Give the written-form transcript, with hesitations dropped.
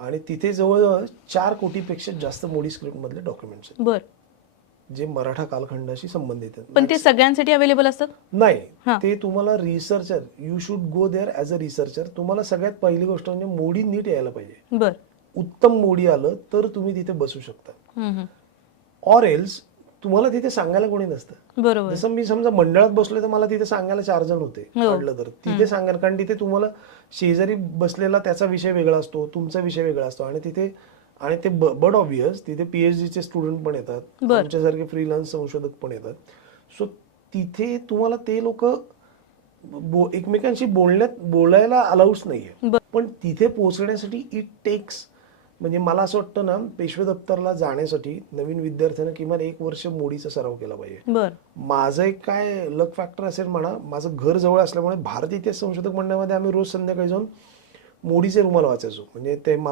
आणि तिथे जवळजवळ 4 कोटीपेक्षा जास्त मोडी स्क्रिप्ट मधले डॉक्युमेंट्स आहेत बर. जे मराठा कालखंडाशी संबंधित आहेत. पण ते सगळ्यांसाठी अवेलेबल असतात? नाही, हा. ते तुम्हाला researcher, you should go there as a researcher. तुम्हाला सगळ्यात पहिली गोष्ट म्हणजे मोडी नीट यायला पाहिजे. बर. उत्तम मोडी आलं तर तुम्ही तिथे बसू शकता. हम्म. ऑर एल्स तुम्हाला तिथे सांगायला कोणी नसतं. बरोबर. जसं मी समजा मंडळात बसले तर मला तिथे सांगायला 4 जण होते हो. काढलं तर तिथे सांगायला, कारण तिथे तुम्हाला शेजारी बसलेला त्याचा विषय वेगळा असतो, तुमचा विषय वेगळा असतो आणि तिथे आणि ते बड ऑब्वियस तिथे PhD चे स्टुडंट पण येतात, आमच्यासारखे फ्रीलान्स संशोधक पण येतात. सो तिथे तुम्हाला ते लोक एकमेकांशी बोलायला अलाउच नाहीये. पण तिथे पोहोचण्यासाठी इट टेक्स, म्हणजे मला असं वाटतं ना, पेशवे दप्तरला जाण्यासाठी नवीन विद्यार्थ्यानं किमान 1 वर्ष मोडीचा सराव केला पाहिजे. बर. माझं एक काय लक फॅक्टर असेल म्हणा, माझं घर जवळ असल्यामुळे भारत इतिहास संशोधक मंडळामध्ये आम्ही रोज संध्याकाळी जाऊन मोडीचे रुमाल वाचायचो. म्हणजे ते मला